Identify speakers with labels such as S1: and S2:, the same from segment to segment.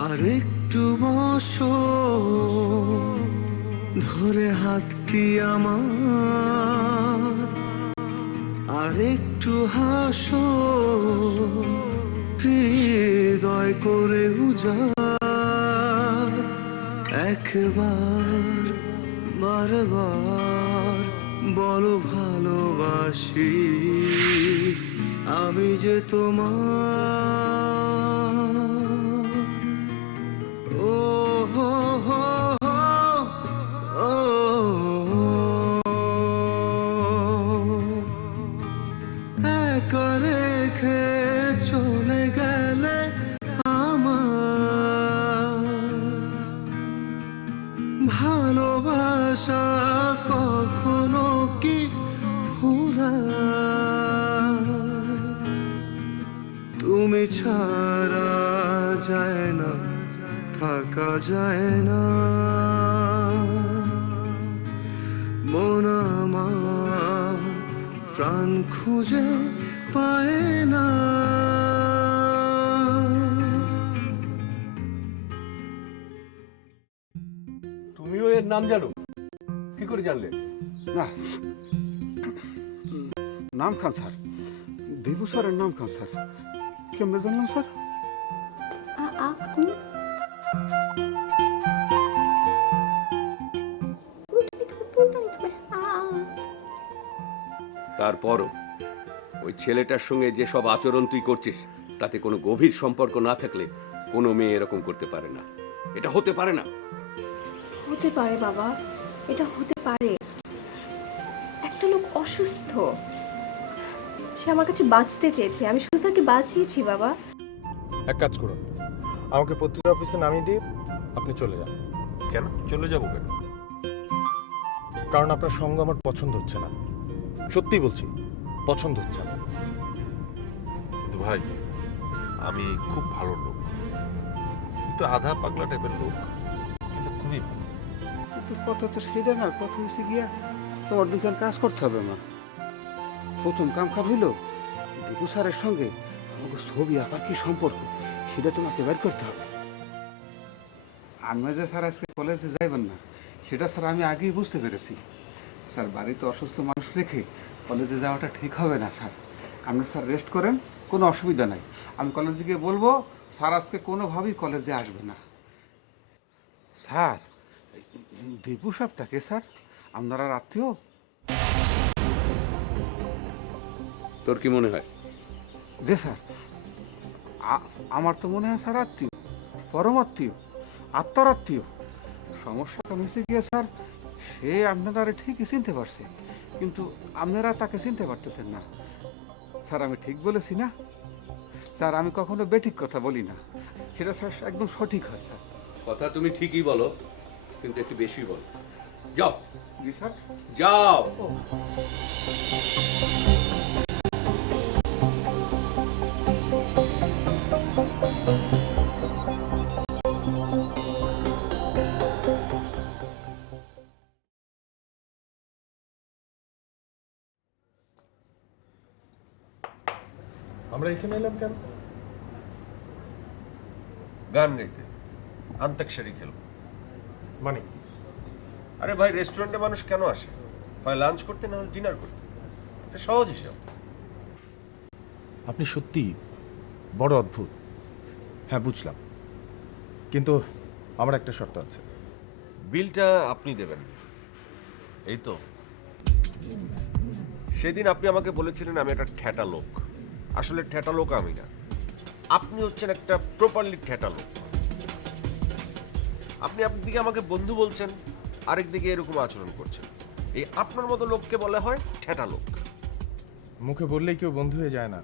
S1: আর একটু বসো। ধরে হাতটি আমার। আর একটু হাসো। হৃদয় করে উজাড়। একবার, বারবার বলো ভালোবাসি। আমি যে তোমার যায় না। মন আমার প্রাণ খুঁজে পায় না।
S2: তুমিও এর নাম জানো? কি করে জানলে?
S3: না। নাম খান স্যার। দেবু স্যারের নাম খান স্যার। কেমনে জানলাম স্যার?
S4: আ- আপনি
S2: তারপরও ওই ছেলেটার সঙ্গে যে সব আচরণ তুই করছিস তাতে কোনো গভীর সম্পর্ক না থাকলে কোনো মেয়ে এরকম করতে পারে না। এটা হতে পারে না।
S4: হতে পারে বাবা এটা হতে পারে। একটা লোক অসুস্থ। সে আমার কাছে বাঁচতে চেয়েছে আমি শুধু তাকে বাঁচিয়েছি বাবা।
S5: এক কাজ করুন আমাকে পত্রিকা অফিসে নামিয়ে দিয়ে আপনি চলে যান।
S6: কেন? চলে যাব কেন?
S5: কারণ আপনার সঙ্গ আমার পছন্দ হচ্ছে না। সত্যি বলছি পছন্দ হচ্ছে না।
S6: কিন্তু ভাই আমি খুব ভালো লোক। একটু আধা পাগলা টাইপের লোক কিন্তু খুবই ভালো।
S3: কিন্তু কথা তো সেটা না কথা হয়েছে গিয়া তোমার দুখান কাজ করতে হবে মা প্রথম কাম কাম হইল দেবু স্যারের সঙ্গে আমাকে ছবি আঁকার কি সম্পর্ক সেটা তোমাকে বের করতে হবে। আমি যে স্যার আজকে কলেজে যাইবেন না সেটা স্যার আমি আগেই বুঝতে পেরেছি। স্যার বাড়িতে অসুস্থ রেখে কলেজে যাওয়াটা ঠিক হবে না স্যার। আপনি স্যার রেস্ট করেন কোনো অসুবিধা নাই। আমি কলেজে গিয়ে বলব স্যার আজকে কোনোভাবেই কলেজে আসবে না। স্যার দেবু সাহেবটাকে স্যার? আপনারা আত্মীয়?
S2: তোর কি মনে হয়?
S3: যে স্যার। আমার তো মনে হয় স্যার আত্মীয় পরম আত্মীয় আত্মার আত্মীয়। সমস্যাটা হয়েছে গিয়ে স্যার সে আপনারা ঠিকই চিনতে পারছে। কিন্তু আপনারা তাকে চিনতে পারতেছেন না। স্যার আমি ঠিক বলেছি না? স্যার আমি কখনো বেঠিক কথা বলি না। সেটা স্যার একদম সঠিক হয় স্যার।
S2: কথা তুমি ঠিকই বলো কিন্তু একটু বেশি বলো। যাও।
S3: জি স্যার।
S2: যাও।
S5: এখানে এলাম কেন?
S6: গান গাইতে। আন্তাক্ষরী খেলব
S5: মানে?
S6: আরে ভাই রেস্টুরেন্টে মানুষ কেন আসে? হয় লাঞ্চ করতে না হলে ডিনার করতে? এটা সহজ হিসাব।
S5: আপনি সত্যি বড় অদ্ভুত। হ্যাঁ বুঝলাম। কিন্তু আমার একটা শর্ত আছে।
S6: বিলটা আপনি দেবেন। এই তো। সেদিন আপনি আমাকে বলেছিলেন আমি একটা ঠেটা লোক। আসলে ঠেটা লোক আমি না। আপনি হচ্ছেন একটা প্রপারলি ঠেটা লোক। আপনি একদিকে আমাকে বন্ধু বলছেন আরেক দিকে এরকম আচরণ করছেন। এই আপনার মতো লোককে বলা হয় ঠেটা লোক।
S5: মুখে বললেই কেউ বন্ধু হয়ে যায় না।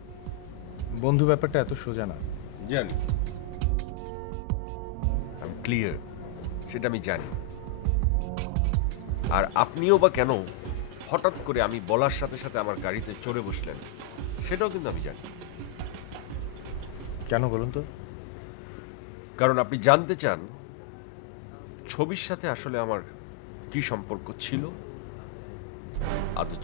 S5: বন্ধু ব্যাপারটা এত সোজা না।
S6: জানি। আমি ক্লিয়ার সেটা আমি জানি। আর আপনিও বা কেন হঠাৎ করে আমি বলার সাথে সাথে আমার গাড়িতে চড়ে বসলেন? সেটাও কিন্তু আমি জানি।
S5: কেন বলুন তো?
S6: কারণ আপনি জানতে চান ছবির সাথে আসলে আমার কি সম্পর্ক ছিল? আদৌ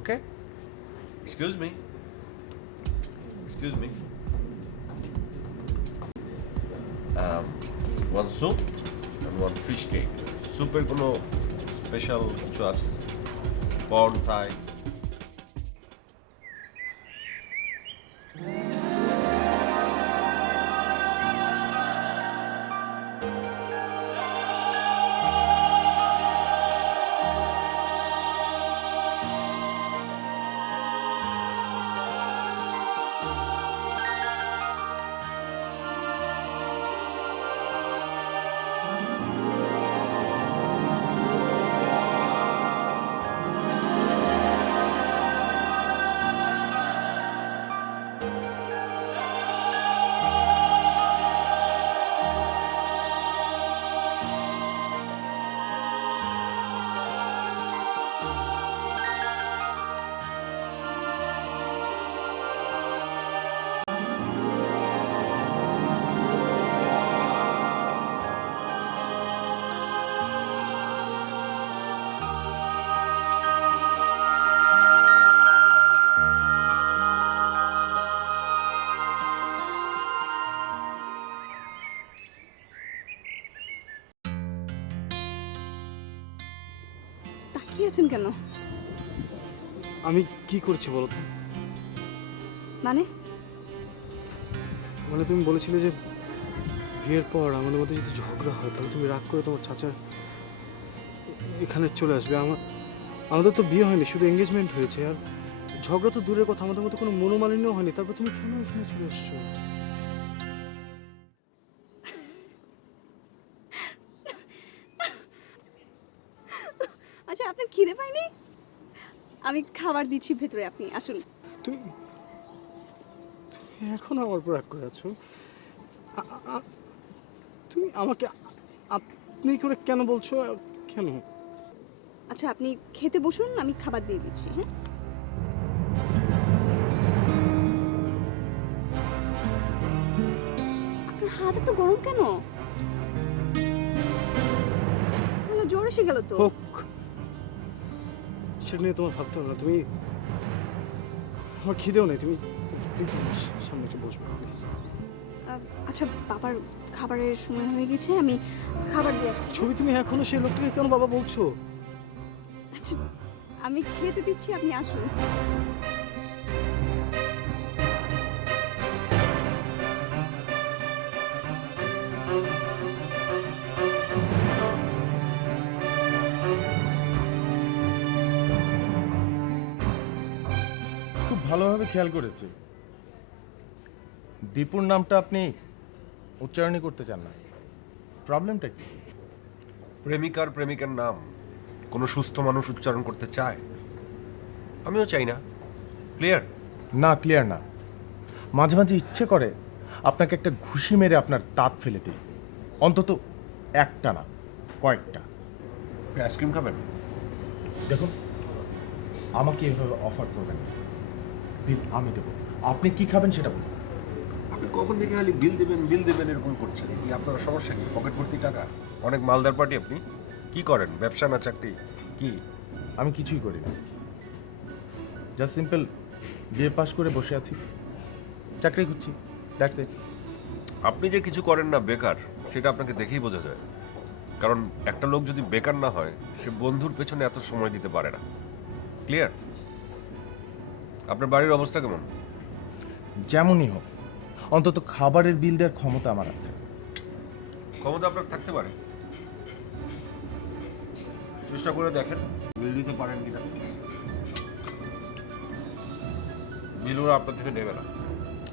S6: okay excuse me excuse me one soup and one fish cake স্যুপের কোনো স্পেশাল কিছু আছে কর্ন থাই
S7: তাকিয়ে কেন?
S8: আমি কি করছি বলো তো?
S7: মানে?
S8: মানে তুমি বলেছিলে যে বিয়ের পর আমাদের মধ্যে যদি ঝগড়া হয় তাহলে তুমি রাগ করে তোমার চাচার এখানে চলে আসবে। আমার আমাদের তো বিয়ে হয়নি শুধু এঙ্গেজমেন্ট হয়েছে। আর ঝগড়া তো দূরের কথা আমাদের মধ্যে কোনো মনোমালিন্য হয়নি। তারপর তুমি কেন এখানে চলে আসছো
S7: আমি খাবার দিচ্ছি ভেতরে আপনি আসুন।
S8: তুমি এখন আমার উপর রাগ করে আছো। তুমি আমাকে আপনি করে কেন বলছো কেন?
S7: আচ্ছা আপনি খেতে বসুন আমি খাবার দিয়ে দিচ্ছি হ্যাঁ? আপনার হাত এত গরম কেন? জ্বর এসে গেল তো।
S8: সেটা নিয়ে তোমার ভাবতে হবে না। তুমি আমার খিদেও নেই। তুমি প্লিজ আমার সামনে একটু বসবে প্লিজ
S7: আচ্ছা বাবার খাবারের সময় হয়ে গেছে আমি খাবার দিয়ে আসছি।
S8: ছবি তুমি এখনও সেই লোকটাকে কেন বাবা বলছো?
S7: আচ্ছা আমি খেতে দিচ্ছি আপনি আসুন।
S5: ভালোভাবে খেয়াল করেছি। দীপুর নামটা আপনি উচ্চারণই করতে চান না। প্রবলেমটা কি?
S6: প্রেমিকার প্রেমিকার নাম কোনো সুস্থ মানুষ উচ্চারণ করতে চায়? আমিও চাই না। ক্লিয়ার?
S5: না ক্লিয়ার না। মাঝে মাঝে ইচ্ছে করে আপনাকে একটা ঘুষি মেরে আপনার দাঁত ফেলে দিই। অন্তত একটা না কয়েকটা।
S6: আইসক্রিম খাবেন?
S5: দেখুন আমাকে এভাবে অফার করবেন। বিল আমি দেবো। আপনি কি খাবেন সেটা বলুন।
S6: আপনি কখন থেকে খালি বিল দেবেন বিল দেবেন এরকম করছেন? কি আপনার সমস্যা কি? পকেট ভর্তি টাকা? অনেক মালদার পার্টি আপনি? কি করেন? ব্যবসা না চাকরি? কি?
S5: আমি কিছুই করি না। জাস্ট সিম্পল বিয়ে পাশ করে বসে আছি। চাকরি করছি দ্যাটস ইট
S6: আপনি যে কিছু করেন না বেকার সেটা আপনাকে দেখেই বোঝা যায়। কারণ একটা লোক যদি বেকার না হয় সে বন্ধুর পেছনে এত সময় দিতে পারে না। ক্লিয়ার আপনার বাড়ির অবস্থা কেমন?
S5: যেমনই হোক অন্তত খাবারের বিল দেওয়ার ক্ষমতা আমার আছে।
S6: ক্ষমতা আপনার থাকতে পারে। চেষ্টা করে দেখেন বিল দিতে পারেন কিনা। বিল ওরা আপনার থেকে নেবে না।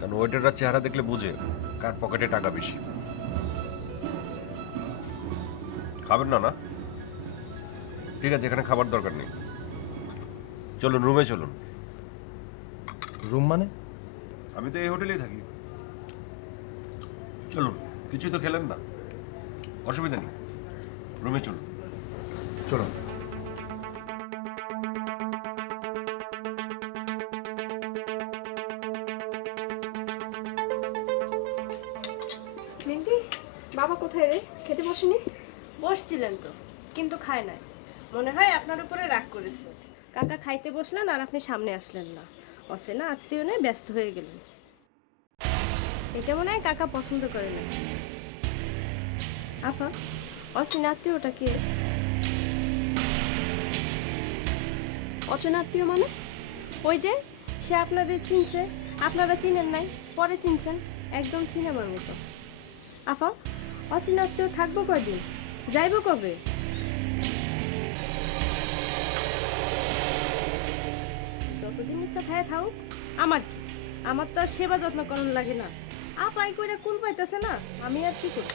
S6: কারণ ওয়েটাররা চেহারা দেখলে বুঝে কার পকেটে টাকা বেশি। খাবেন না না? ঠিক আছে এখানে খাবার দরকার নেই। চলুন রুমে চলুন।
S5: রুম মানে?
S6: আমি তো এই হোটেলেই থাকি। চলুন কিছুই তো খেলেন না। অসুবিধা নেই। রুমে চলুন।
S5: চলুন।
S4: বাবা কোথায় রে? খেতে বসেনি?
S9: বসছিলেন তো কিন্তু খায় নাই। মনে হয় আপনার উপরে রাগ করেছে।
S4: কাকা খাইতে বসলেন আর আপনি সামনে আসলেন না। অসেনা আত্মীয় নয় ব্যস্ত হয়ে গেলেন। এটা মনে হয় কাকা পছন্দ করে না। আফা অসেনা আত্মীয়টা কে?
S7: অচেনা আত্মীয় মানে?
S4: ওই যে, সে আপনাদের চিনছে, আপনারা চিনেন নাই, পরে চিনছেন, একদম সিনেমার মতো। আফা, অচেনা আত্মীয় থাকব কদিন যাইবো কবে? যতদিন ইচ্ছা থাকে থাকুক আমার কি? আমার তো আর সেবা যত্ন করার লাগে না। আপাই কইরা কুল পাইতেছে না আমি আর কি করি?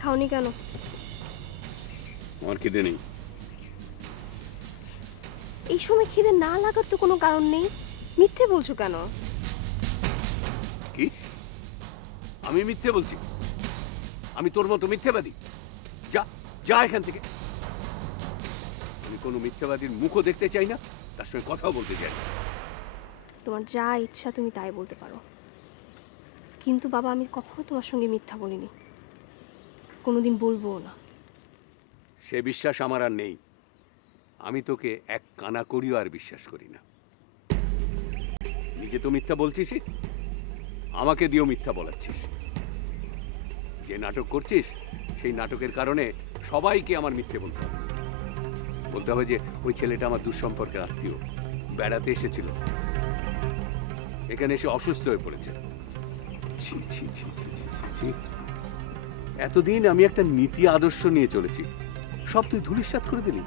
S4: খাওনি কেন?
S2: আমার খিদে নেই।
S4: এই সময় খিদে না লাগার তো কোনো কারণ নেই। মিথ্যে বলছো কেন?
S2: কি? আমি মিথ্যে বলছি? আমি তোর মতো মিথ্যেবাদী? যা যা এখান থেকে। আমি কোনো মিথ্যাবাদীর মুখও দেখতে চাই না তার সঙ্গে কথাও বলতে চাই না।
S4: তোমার যা ইচ্ছা তুমি তাই বলতে পারো। কিন্তু বাবা আমি কখনো তোমার সঙ্গে মিথ্যা বলিনি। কোনোদিন বলব না।
S2: সে বিশ্বাস আমার আর নেই। আমি তোকে এক কানা করিও আর বিশ্বাস করি না। নিজে তো মিথ্যা বলছিসই। আমাকে দিয়েও মিথ্যা বলাচ্ছিস। যে নাটক করছিস, সেই নাটকের কারণে সবাইকে আমার মিথ্যে বলতে হবে। বলতে হবে যে, ওই ছেলেটা আমার দুঃসম্পর্কের আত্মীয়, বেড়াতে এসেছিল। এখানে এসে অসুস্থ হয়ে পড়েছে। ছি এতদিন আমি একটা নীতি আদর্শ নিয়ে চলেছি। সব তুই ধুলিস্বাত করে দিলি।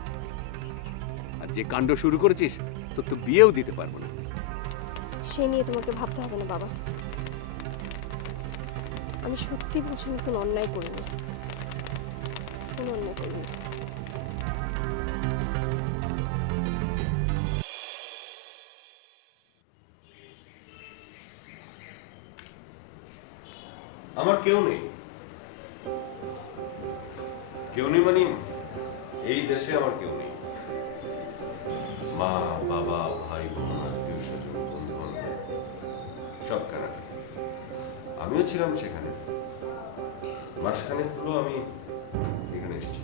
S2: যে কাণ্ড শুরু করেছিস তোর তো বিয়েও দিতে পারব না।
S4: সে নিয়ে তোমাকে ভাবতে হবে না বাবা। আমি সত্যি বলছি আমি কোনো অন্যায় করিনি। কোনো অন্যায় করিনি।
S6: আমার কেউ নেই। কেউ নেই মানে এই দেশে আমার কেউ নেই। মা বাবা ভাই বোন আত্মীয় স্বজন বন্ধু বান্ধব সব কানাডা আমিও ছিলাম সেখানে। মাসখানেক হলো আমি এখানে এসেছি।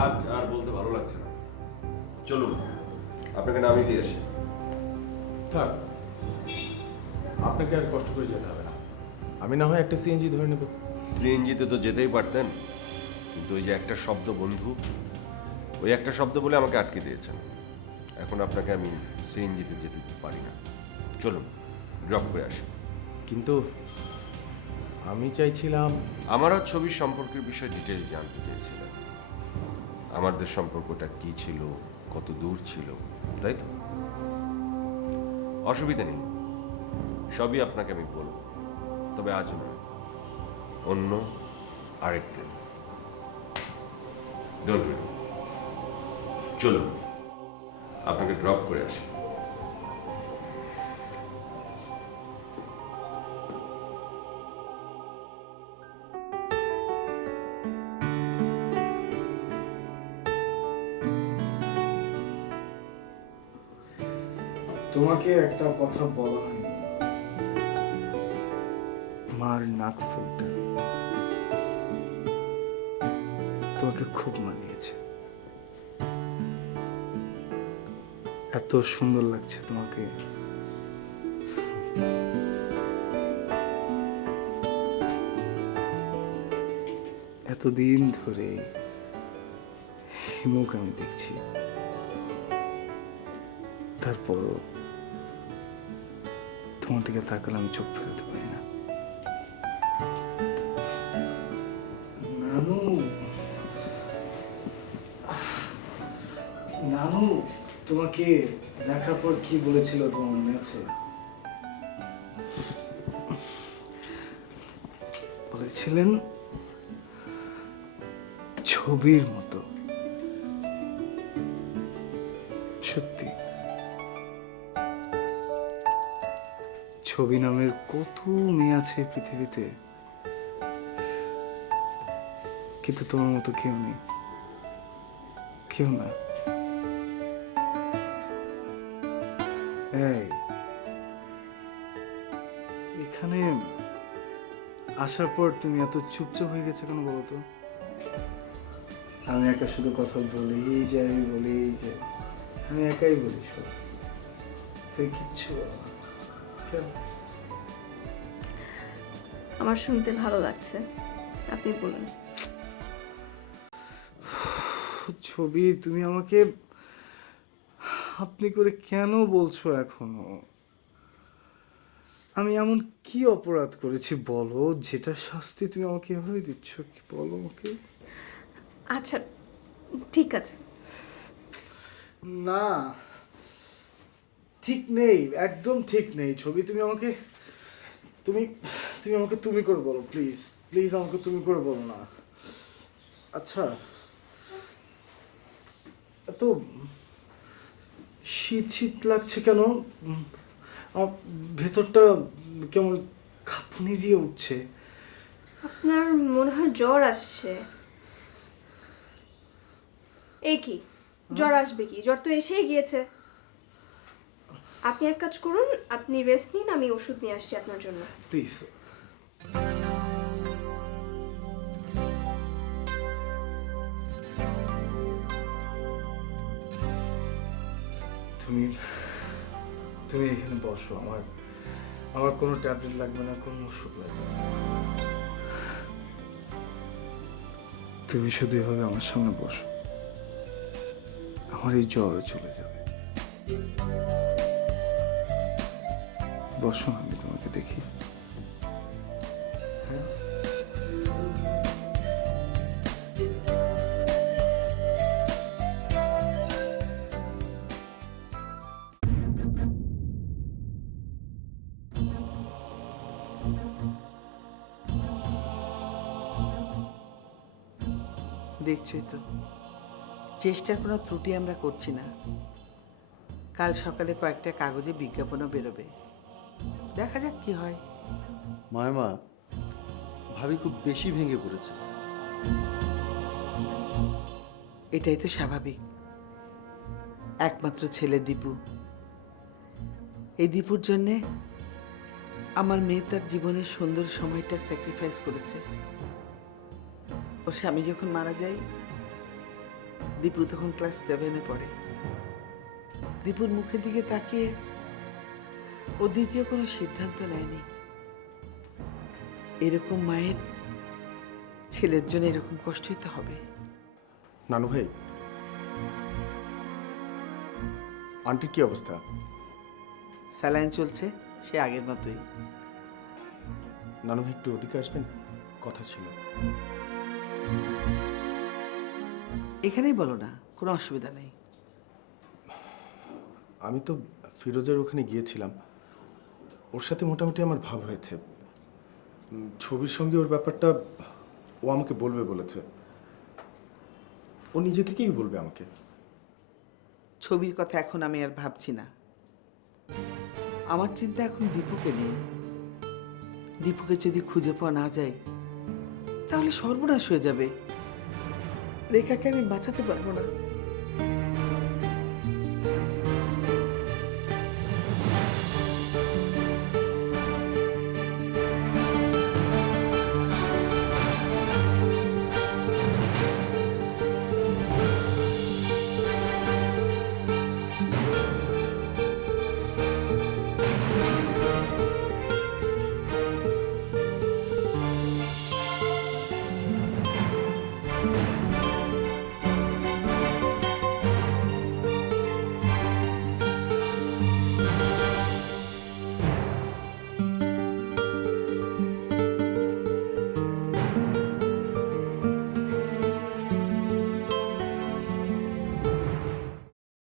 S6: আজ আর বলতে ভালো লাগছে না। চলুন আপনাকে নামিয়ে দিয়ে আসি।
S5: থাক আপনাকে আর কষ্ট করে যেতে হবে না। আমি না হয় একটা সিএনজি ধরে নেব।
S6: সিএনজিতে তো যেতেই পারতেন কিন্তু ওই যে একটা শব্দ বন্ধু ওই একটা শব্দ বলে আমাকে আটকে দিয়েছেন। এখন আপনাকে আমি সিএনজিতে যেতে পারি না। চলুন ড্রপ করে আসি।
S5: কিন্তু আমি চাইছিলাম
S6: আমারও ছবির সম্পর্কের বিষয়ে ডিটেল জানতে চেয়েছিলেন। আমাদের সম্পর্কটা কি ছিল কত দূর ছিল তাই তো? অসুবিধা নেই। সবই আপনাকে আমি বলব। তবে আজ নয় অন্য আরেকদিন। ডোন্ট চলুন, আপনাকে ড্রপ করে আসি।
S8: তোমাকে একটা কথা বলা হয়নি। মার নাক ফুলটা তোমাকে খুব মানিয়েছে। এত সুন্দর লাগছে তোমাকে। এতদিন ধরে হিমুক আমি দেখছি। তারপরও তোমার দিকে তাকালে আমি চোখ ফেলতে পারি তোমাকে দেখার পর কি বলেছিল তোমার মনে আছে? বলেছিলেন, ছবির মতো। সত্যি। ছবি নামের কত মেয়ে আছে পৃথিবীতে? কিন্তু তোমার মতো কেউ নেই। কেউ না। এই এখানে আসার পর তুমি এত চুপচাপ হয়ে গেছে কেন বলো তো? আমি একা শুধু কথা বলেই যাই বলেই যাই। আমি একাই বলি সব। তুই কিচ্ছু কেন?
S4: আমার শুনতে ভালো লাগছে। আপনি বলুন।
S8: ছবি তুমি আমাকে আপনি করে কেন বলছো এখনও? আমি এমন কি অপরাধ করেছি বলো? যেটা শাস্তি তুমি আমাকে এভাবে দিচ্ছ কি বলো আমাকে?
S4: আচ্ছা ঠিক আছে।
S8: না ঠিক নেই একদম ঠিক নেই। ছবি তুমি আমাকে তুমি তুমি আমাকে তুমি করে বলো প্লিজ প্লিজ আমাকে তুমি করে বলো না। আচ্ছা এত শীত শীত লাগছে কেন? ভেতরটা কেমন কাঁপুনি দিয়ে উঠছে।
S4: আপনার মনে হয় জ্বর আসছে। এই কি? জ্বর আসবে কি? জ্বর তো এসেই গিয়েছে। আপনি এক কাজ করুন আপনি রেস্ট নিন আমি ওষুধ নিয়ে আসছি আপনার জন্য।
S8: প্লিজ তুমি তুমি এখানে বসো, আমার আমার কোনো ট্যাবলেট লাগবে না, কোনো ওষুধ লাগবে না। তুমি শুধু এভাবে আমার সামনে বসো। আমার এই জ্বর চলে যাবে। বসো, আমি তোমাকে দেখি।
S9: দেখছই তো। চেষ্টার কোনো ত্রুটি আমরা করছি না। কাল সকালে কয়েকটা কাগজে বিজ্ঞাপনও বেরোবে। দেখা যাক কি হয়।
S1: মায়মা ভাবি খুব বেশি ভেঙে পড়েছে।
S9: এটাই তো স্বাভাবিক। একমাত্র ছেলে দীপু। এই দীপুর জন্যে আমার মেয়ে তার জীবনের সুন্দর সময়টা স্যাক্রিফাইস করেছে। ওর স্বামী যখন মারা যায় দীপু তখন ক্লাস সেভেনে পড়ে। দীপুর মুখের দিকে তাকিয়ে ও দ্বিতীয় কোনো সিদ্ধান্ত নেয়নি। এরকম মায়ের ছেলের জন্য এরকম কষ্টই তো হবে।
S5: নানু ভাই আন্টির কি অবস্থা?
S9: স্যালাইন চলছে সে আগের মতোই।
S5: নানু ভাই একটু ওদিকে আসবেন? কথা ছিল।
S9: এখানেই বলো না কোনো অসুবিধা নেই।
S5: আমি তো ফিরোজের ওখানে গিয়েছিলাম। ওর সাথে মোটামুটি আমার ভাব হয়েছে। ছবির সঙ্গে ওর ব্যাপারটা ও আমাকে বলবে বলেছে। ও নিজে থেকেই বলবে আমাকে।
S9: ছবির কথা এখন আমি আর ভাবছি না। আমার চিন্তা এখন দীপুকে নিয়ে। দীপুকে যদি খুঁজে পাওয়া না যায় তাহলে সর্বনাশ হয়ে যাবে। রেখাকে আমি বাঁচাতে পারব না।